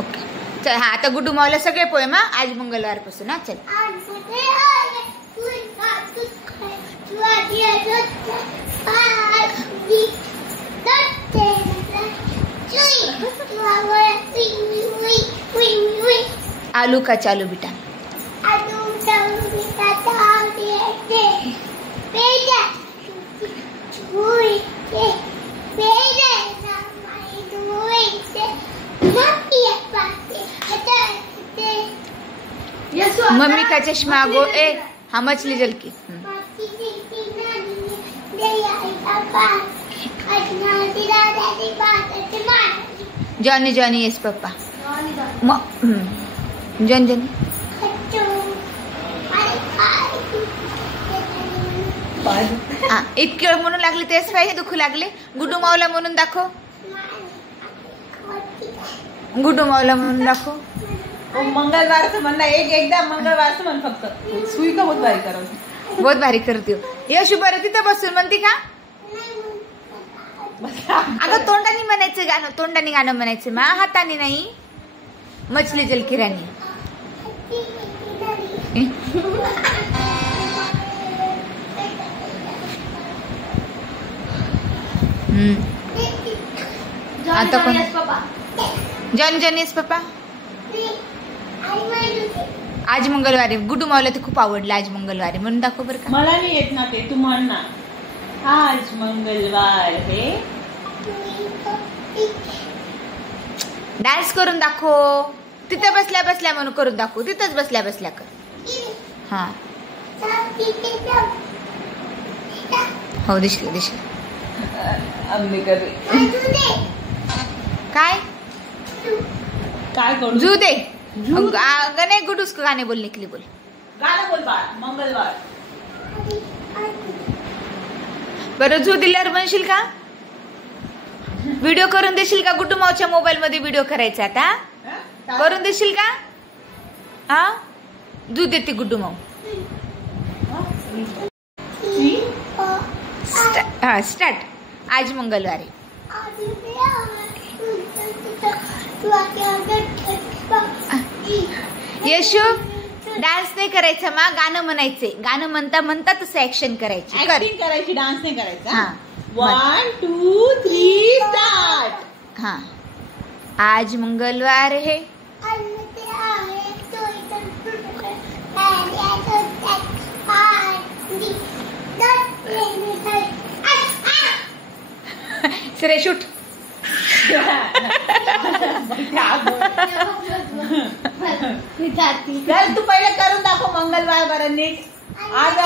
okay चल हा आता गुड्डू माऊला सगळे पोएम हा आज मंगळवार पासून हा चल आलू का चालू बेटा मम्मी का चश्मा गो ए हाँ मछली जल की जॉनी जॉनी यस पप्पा जॉन जॉनी इतके म्हणून लागले तेच पाहिजे दुखू लागले गुड्डू माऊला म्हणून दाखव गुड्डू माऊला म्हणून दाखव मंगळवारचं म्हणला एकदा मंगळवारचं म्हण फक्त सुई का बहुत भारी करत बहुत भारी करते यशू बरं तिथं बसून म्हणते का अगं तोंडाने म्हणायचं गाणं तोंडाने गाणं म्हणायचं मा हाताने नाही मछली जल की रानी आता कोण जॉन जॉनीस पप्पा आज मंगळवारी गुड्डू माऊला ते खूप आवडलं आज मंगळवारी म्हणून दाखव बरं का मला नाही येत ना ते तू म्हण ना आज मंगळवार हे डान्स करून दाखव तिथे बसल्या बसल्या म्हणून करून दाखव तिथंच बसल्या बसल्या कर हा हो दिसलं दिसलं काय काय करू जू दे गणे गुड उसको गाने बोल निकली बोल गाणं बोल बाळ मंगळवार बरं जू दिल्यावर बनशील का व्हिडिओ करून देशील का गुड्डू माऊच्या मोबाईल मध्ये व्हिडिओ करायचा आता करून देशील का हा जू देते गुड्डू माऊ हा स्टार्ट आज मंगळवारी यशू डान्स नाही करायचा मा गाणं म्हणायचे गाणं म्हणता म्हणता तसं ऍक्शन करायची करायची डान्स नाही करायचा 1 2 3 स्टार्ट हा आज मंगळवार है सरे शूट तू पहिले करून दाखव मंगळवार बरं नीट आज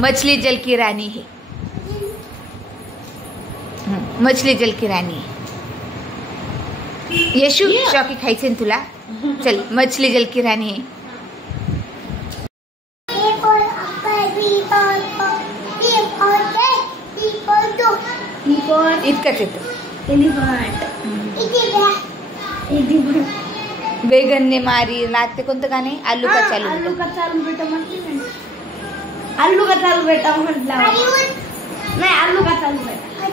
मछली जल की रानी है मछली जल की रानी यशू चौकी खायचे ना तुला चल मछली जल की रानी है इतकंच येतं बेगन ने मारी लागते कोणतं गाणे आलू का चालू आलू का चालू बेटा म्हटली आलू का चालू बेटा म्हटला नाही आलू का चालू बेटा